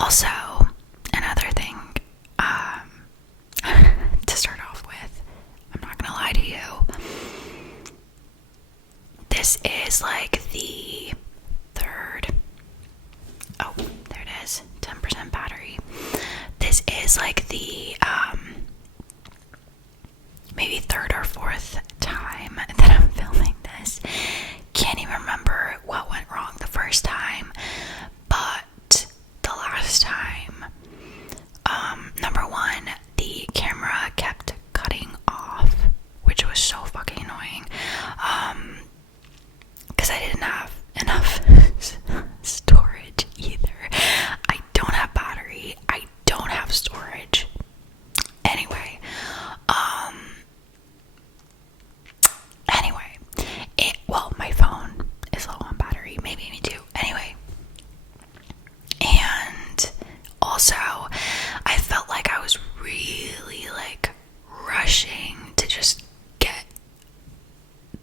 Also, another thing, to start off with, I'm not gonna lie to you, this is like the third, oh, there it is, 10% battery. This is like the, maybe third or fourth time that I'm filming this. Can't even remember what went wrong the first time, but the last time, number one, the camera kept cutting off, which was so fucking annoying, because I didn't have enough storage either. I don't have battery, I don't have storage. Anyway, well, my phone is low on battery, maybe me too. Anyway, and also, I felt like I was really like rushing to just get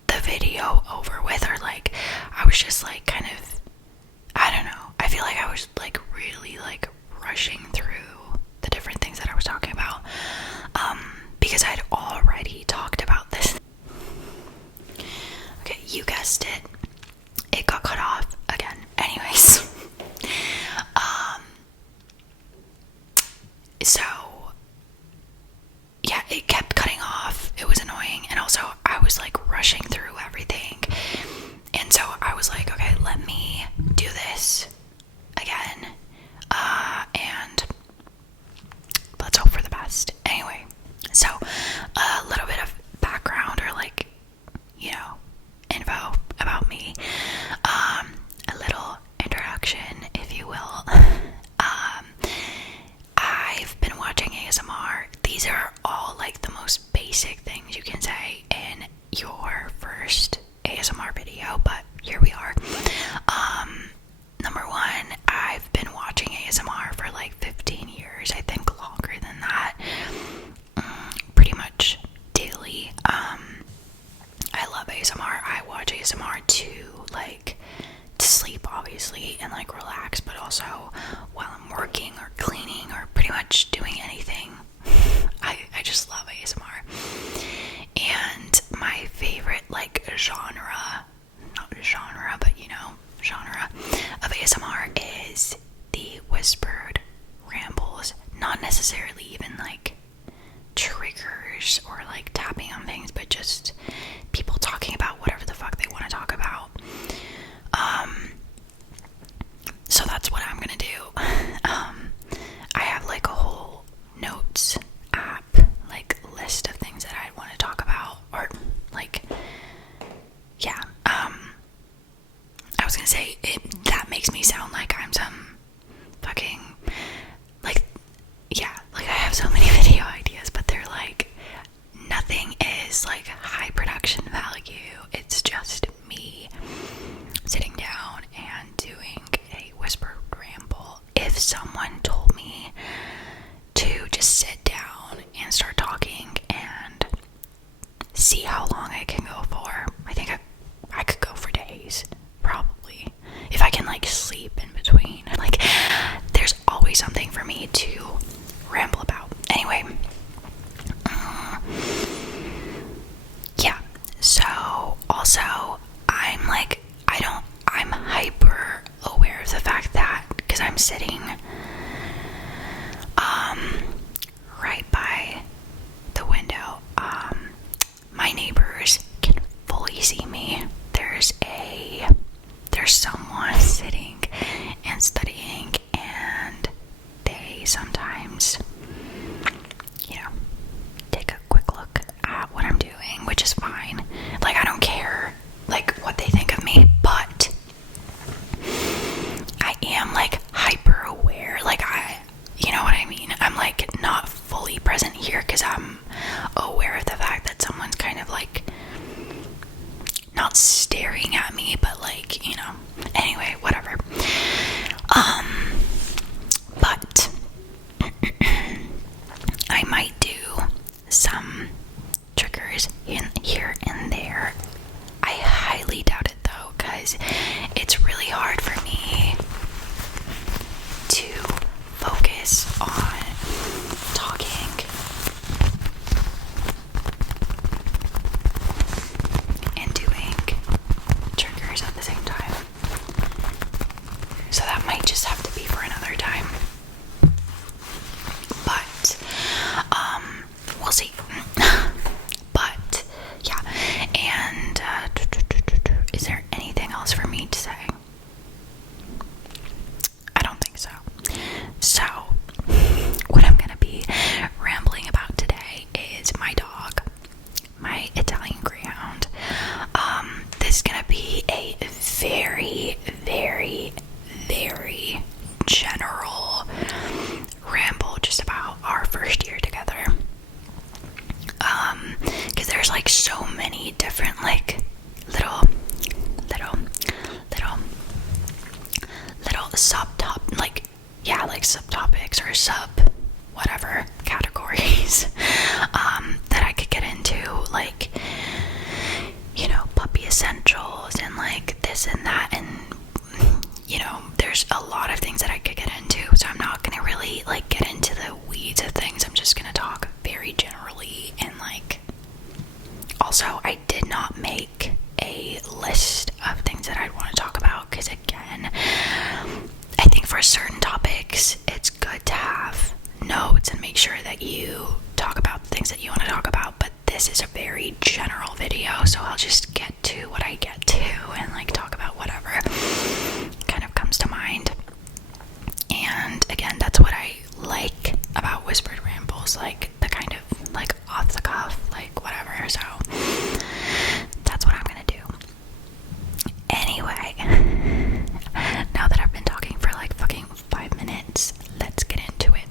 the video over with, or like I was just like kind of, I don't know, I feel like I was like really like rushing through the different things that I was talking about, because I'd already talked about this. Okay, you guessed it, it got cut off again. Anyways, so yeah, it kept cutting off, it was annoying, and also I was like rushing through everything, and so I was like, okay, let me do this again, and let's hope for the best. Anyway, so a little bit of background, or like, you know, info about me, a little introduction, if you will. I've been watching ASMR. These are all like the most basic things you can say in your first ASMR video, but here we are. Number one, I've been watching ASMR for like 15 years, I think longer than that, pretty much daily. I love ASMR. I watch ASMR to sleep, obviously, and like relax, but also while I'm working or cleaning or pretty much doing anything. I just love ASMR. And my favorite like genre, not genre, but you know, genre of ASMR is the whispered rambles, not necessarily even like triggers or like tapping on things, but just people talking about whatever the fuck they want to talk about. So that's what I'm gonna do. I have like a whole notes app, like list of things that I want to talk about, or like, yeah. I was gonna say that makes me sound like I'm some fucking, like, yeah, like I have so many video ideas, but they're like, nothing is like high production value. It's just me sitting down and doing a whispered ramble. If someone told me to just sit down and start talking and see how long I can go for, I think I could go for days, probably, if I can like sleep in between. Like, there's always something for me to ramble about. Anyway, yeah, so also I'm like, I'm hyper aware of the fact that, because I'm sitting right by the window, my neighbors can fully see me. There's someone sitting and studying, and they sometimes add like subtopics or whatever categories that I could get into, like, you know, puppy essentials and like this and that, and you know, there's a lot of things that I could get into, so I'm not gonna really like get into the weeds of things. I'm just gonna talk very generally. And like, also, I did not make a list of things that I'd want to talk about, because again, I think for certain topics it's good to have notes and make sure that you talk about the things that you want to talk about, but this is a very general video, so I'll just get to what I get to and like talk about whatever kind of comes to mind. And again, that's what I like about whispered rambles, like the kind of like off the cuff, like whatever. So that's what I'm gonna do. Anyway, now that I've been talking for like fucking 5 minutes, let's get into it.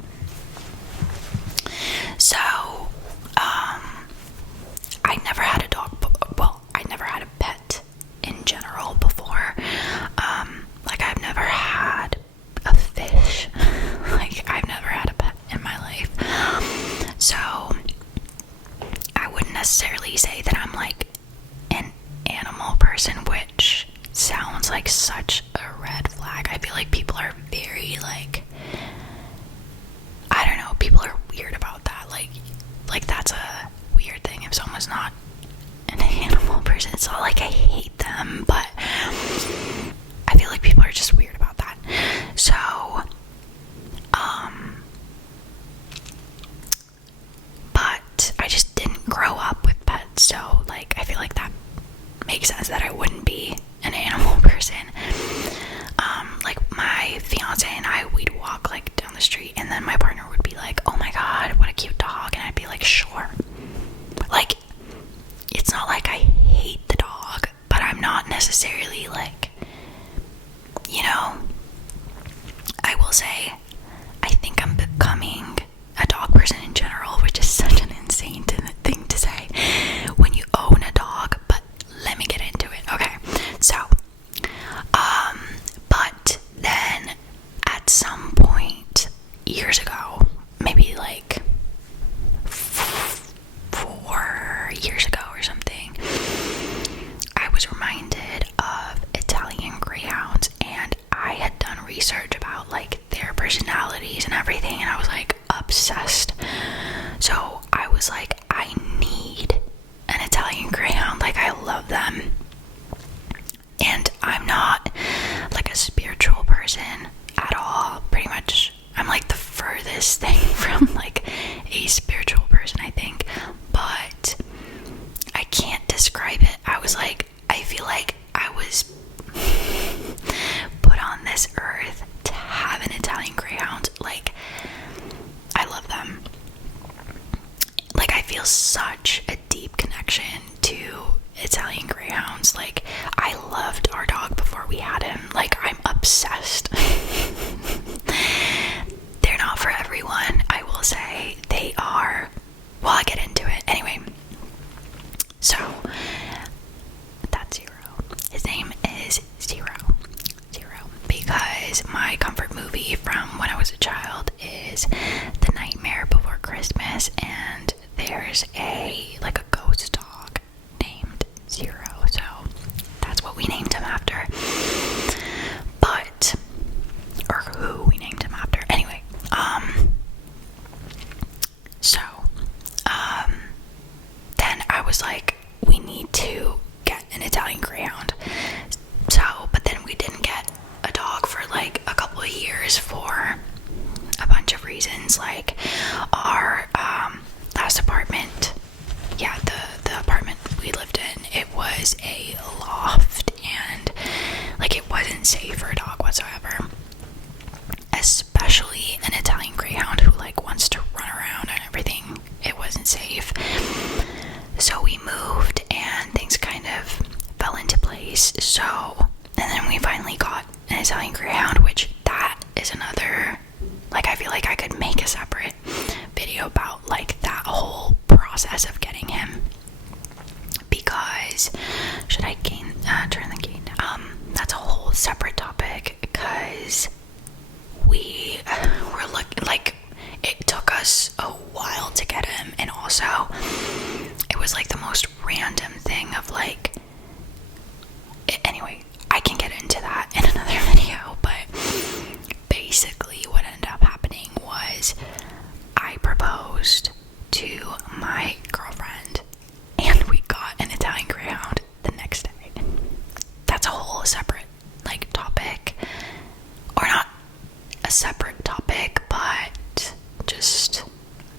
So, I never had a dog, well, I never had a pet in general before. Like, I've never had a fish. Like, I've never had a pet in my life. So, I wouldn't necessarily say that I'm like an animal person, which sounds like such a red flag. I feel like people are very like, I don't know, people are weird about that. Like that's a weird thing if someone's not an animal person. It's not like I hate them, but I feel like people are just weird about that. So, but I just didn't grow up with pets, so like I feel like that makes sense that I wouldn't be an animal person. Like my fiance and I, we'd walk like down the street, and then my partner would be like, "Oh my god, what a cute dog," and I'd be like, "Sure." Like, it's not like I hate the dog, but I'm not necessarily like, you know, I will say, I think I'm becoming a dog person in general, which is such an insane thing to say when you own a dog, but let me get into it. Okay, so, but then at some point years ago, maybe like 4 years ago or something, I was reminded of Italian greyhounds, and I had done research about like their personalities and everything, and I was like obsessed. So I was like, I need an Italian greyhound. Like, I love them. And I'm not like a spiritual person at all. Pretty much, I'm like the furthest thing from like a spiritual person, I think. But I can't describe it. I was like, I feel like I was put on this earth to have an Italian greyhound. Like, I love them. Like, I feel such a deep connection to Italian greyhounds. Like, I loved our dog before we had him. Like, I'm obsessed. They're not for everyone, I will say. They are. Well, I'll get into it. Anyway, so that's Zero. His name is Zero. Because my comfort movie from when I was a child is The Nightmare Before Christmas, and there's a ghost dog named Zero, so that's what we named him after. But, or who we named him after. Anyway, then I was like, we need to get an Italian greyhound. So, but then we didn't get a dog for like a couple of years for a bunch of reasons. Like, our last apartment, the apartment we lived in, it was a loft, and like it wasn't safe for a dog whatsoever, especially an Italian greyhound who like wants to run around and everything. It wasn't safe. So we moved, and things kind of fell into place. So, and then we finally got an Italian greyhound, which that is another, like, I feel like I could make a separate video about like that whole process of getting him, because should I turn the gain down? That's a whole separate topic, because we separate topic, but just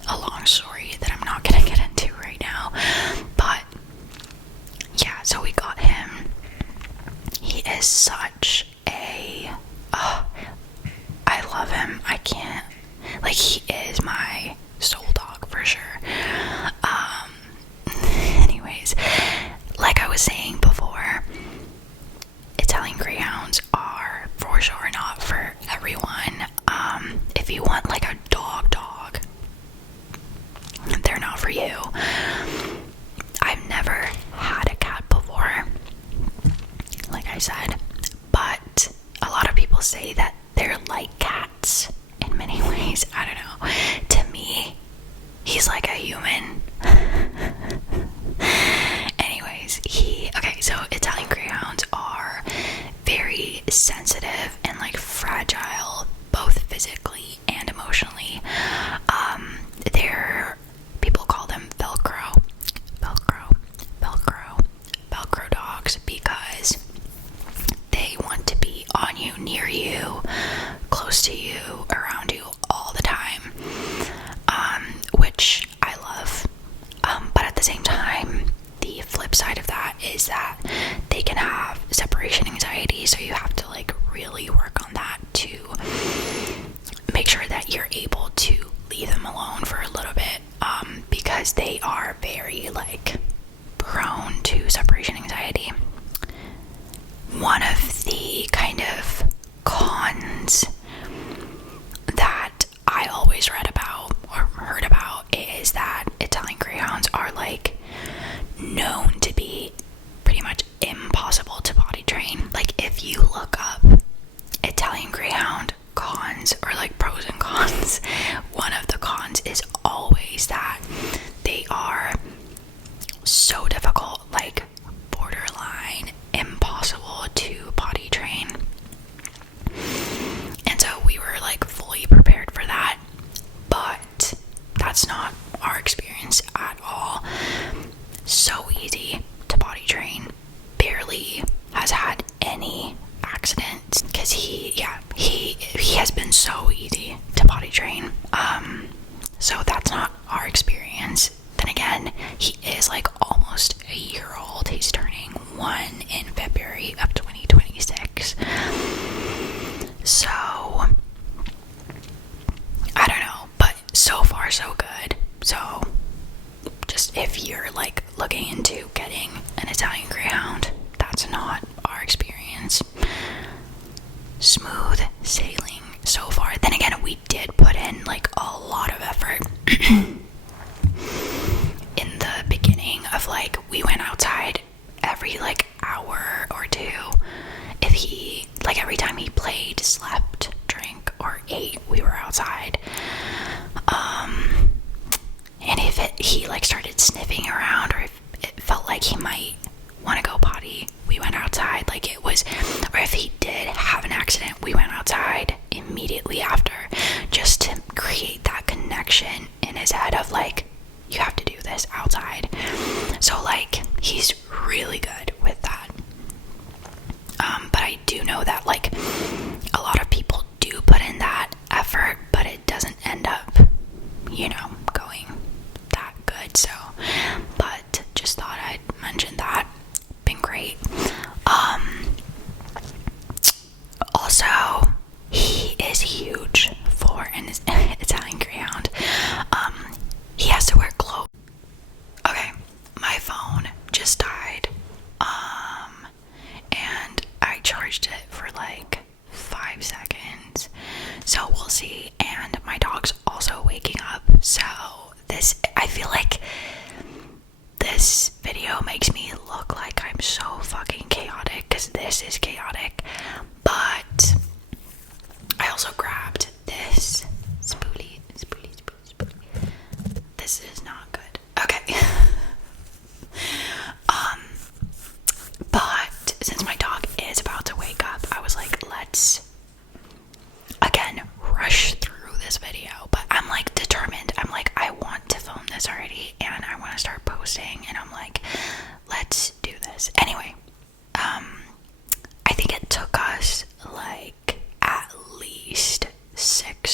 a long story that I'm not gonna get into right now. But yeah, so we got him. He is such a I love him. I can't, like, he is my soul dog for sure. Anyways, like I was saying before, Italian greyhounds are for sure not for everyone. If you want like a dog, they're not for you. I've never had a cat before, like I said, but a lot of people say that they're like cats in many ways. I don't know. To me, he's like a human. Anyways, so Italian greyhounds are very sensitive and like fragile, both physically and emotionally. People call them Velcro dogs because they want to be on you, near you, close to you, around you all the time, which I love. But at the same time, the flip side of that is that they can have separation anxiety, so you have to like really work on that to make sure that you're able to leave them alone for a little bit, because they are very like prone to separation anxiety. One of the kind of cons that I always read about or heard about is that Italian greyhounds are like known to be pretty much impossible to potty train. Like if you look up Italian greyhound cons or like pros and cons, one of the cons is always that they are so difficult, like borderline impossible to potty train. And so we were like fully prepared for that, but that's not our experience at all. So easy to potty train, barely has had any accidents because he has been so easy to potty train. So that's not our experience. Then again, he is like almost a year old. He's turning 1 in February of 2026. So I don't know, but so far so good. So just if you're like looking into getting an Italian greyhound, that's not our experience. Smooth sailing so far. Then again, we did put in like a lot of effort in the beginning of like, we went outside every like hour or two. If he, like every time he played, slept, drank, or ate, we were outside. And if he like started sniffing around, or if it felt like he might want to go potty, we went outside. Like it was, or if he did have an accident, we went outside immediately after, just to create that connection in his head of like, you have to do this outside. So like, he's really good with that. But I do know that like a lot of people do put in that effort, but it doesn't end up, going that good. So, but just thought I'd mention that. Been great. Also, he is huge for an Italian greyhound. He has to wear clothes. Okay, my phone just died. And I charged it for like 5 seconds. So we'll see. And my dog's also waking up. So I feel like this video makes me look like I'm so fucking chaotic, because this is chaotic. But I also grabbed this spoolie. This is not good. Okay. But since my dog is about to wake up, I was like, let's again rush through this video. But I'm like determined. I'm like, I want to film this already and I want to start posting, and I'm like, let's do this. Anyway, I think it took us like at least 6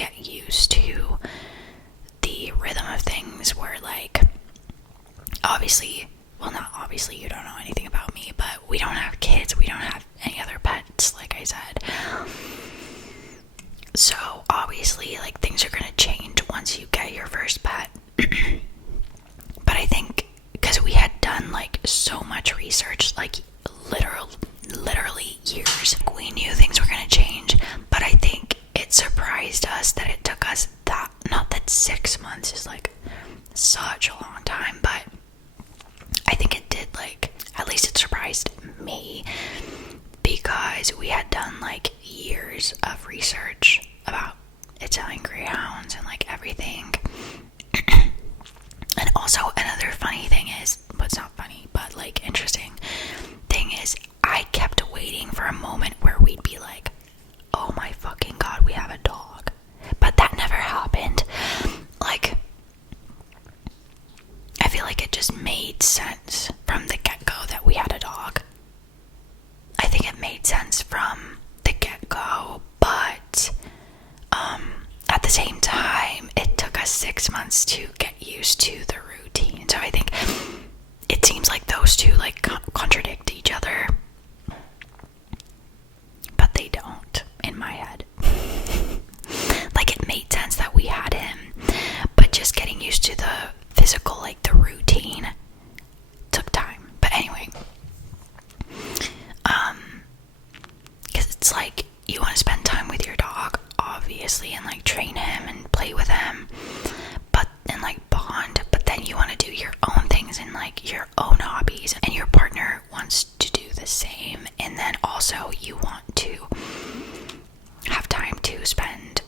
get used to the rhythm of things where, like, obviously, well, not obviously, you don't know anything about me, but we don't have kids, we don't have any other pets, like I said. So obviously, like, things are gonna change once you get your first pet. But I think because we had done like so much research, like literally years, we knew things were gonna change. But I think it surprised us that it took us that, not that 6 months is like such a long time, but I think it did, like, at least it surprised me, because we had done like years of research about Italian greyhounds and like everything. And also another funny thing is, but it's not funny, but like interesting thing is, I kept waiting for a moment where we'd be like, oh my fucking god, we have a dog. But that never happened. Like, I feel like it just made sense from the get-go that we had a dog. I think it made sense from the get-go, but at the same time, it took us 6 months to get used to the routine. So I think it seems like those two like contradict each other, but they don't in my head. Like, it made sense that we had him, but just getting used to the physical, like the routine, took time. But anyway, because it's like, you want to spend time with your dog, obviously, and like train him and play with him, but and like bond, but then you want to do your own things and like your own hobbies, and your partner wants to do the same. And then also you want to have time to spend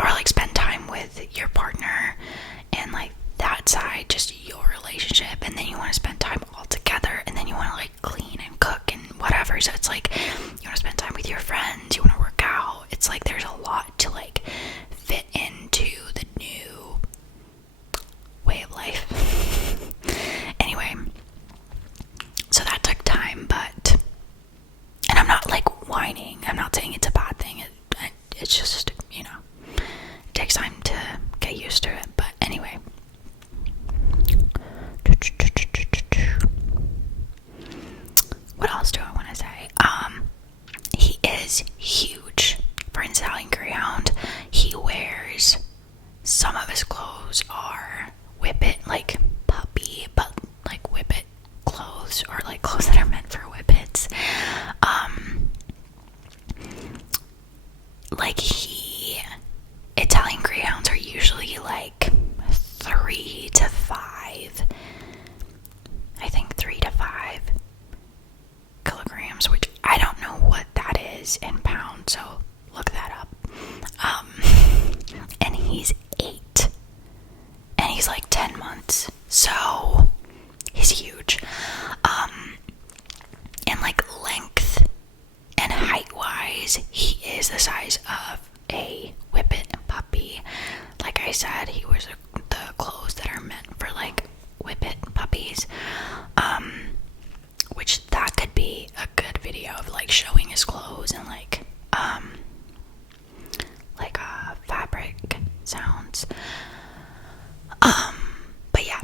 or like spend time with your partner, and like that side, just your relationship, and then you want to spend time all together, and then you want to like clean and cook and whatever. So it's like, you want to spend time with your friends, you want to work out. It's like there's a lot to like fit into the new way of life. Anyway, so that took time, but, and I'm not like whining, I'm not saying it's a bad thing, it's just, you know, it takes time to get used to it. But anyway, what else do I want to say? He is huge for an Italian greyhound. He wears, some of his clothes are whippet, like puppy, but like whippet clothes, or like clothes that are meant for whippets. Like, Italian greyhounds are usually like 3 to 5, I think 3 to 5 kilograms, which I don't know what that is in pounds, so look that up. And he's 8, and he's like 10 months, so he's huge. And like length and height wise, he is the size of a whippet puppy. Like I said, he wears the clothes that are meant for like whippet puppies, which that could be a good video of like showing his clothes and like fabric sounds. But yeah.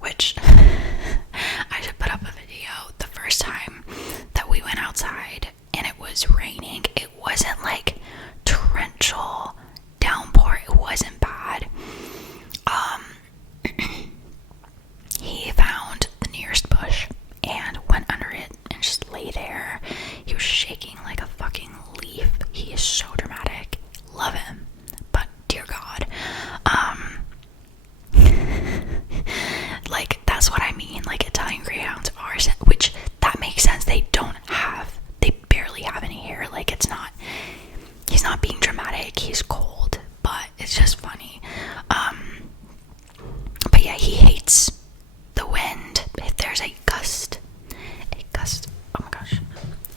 Which I should put up a video the first time that we went outside and it was raining. It wasn't like torrential downpour, it wasn't bad. He found the nearest bush and went under it and just lay there. He was shaking like a fucking leaf. He is so dramatic. Love him. But dear God. Like, that's what I mean. Like, Italian greyhounds are, which that makes sense. They barely have any hair. Like, he's not being dramatic. He's cold, but it's just funny. But yeah, he hates the wind. If there's a gust, oh my gosh,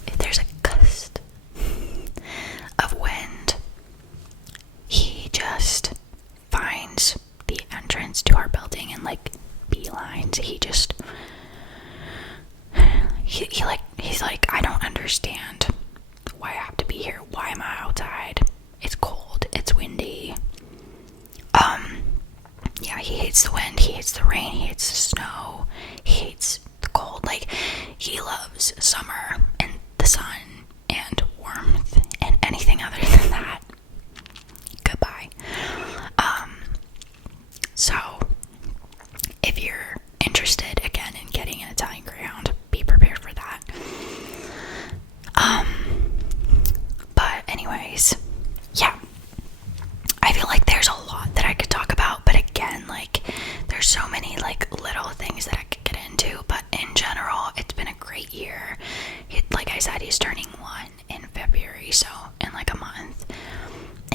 if there's a gust of wind, he just finds the entrance to our building and like beelines. He's like, I don't understand why I have to be here. hates the wind, he hates the rain, he hates the snow, he hates the cold. Like, he loves summer and the sun and warmth, and anything other than that, goodbye. So if you're interested again in getting an Italian Greyhound, be prepared for that. But anyways, yeah, I feel like there's a lot that I could talk about, but again, like, there's so many like little things that I could get into. But in general, it's been a great year. Like I said, he's turning 1 in February, so in like a month,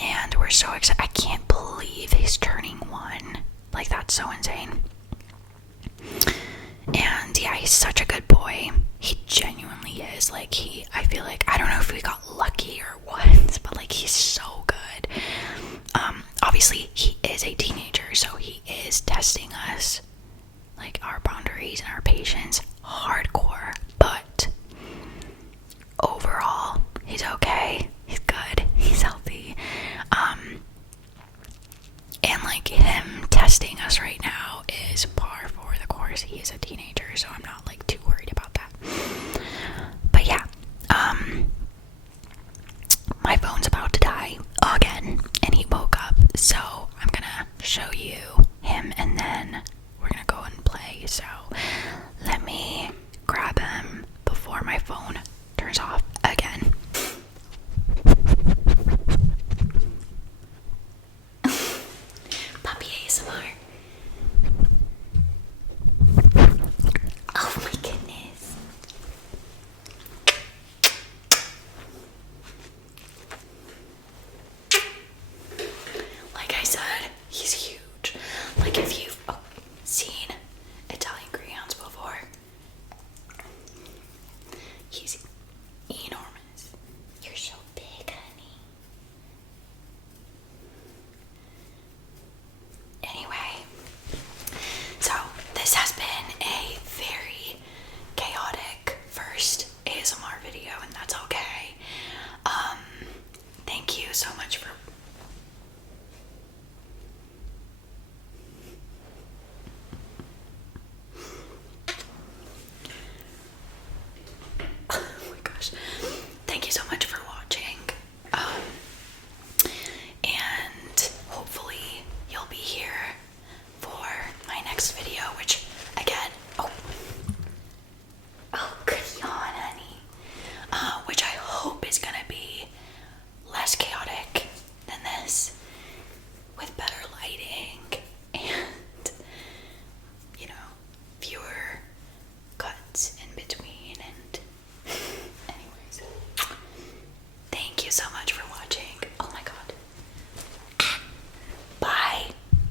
and we're so excited. I can't believe he's turning 1. Like, that's so insane. And yeah, he's such a good boy. He genuinely is. Like, I feel like, I don't know if we got lucky or what, but like, he's so good. Obviously he is a teenager, so he is testing us, like, our boundaries and our patience hardcore, but overall he's okay. He's good. He's healthy. And like, him testing us right now is par for the course. He is a teenager, so I'm not like too worried about that. But yeah, my phone's about to die again, and he woke up, so I'm gonna show you him and then we're gonna go and play. So let me grab him before my phone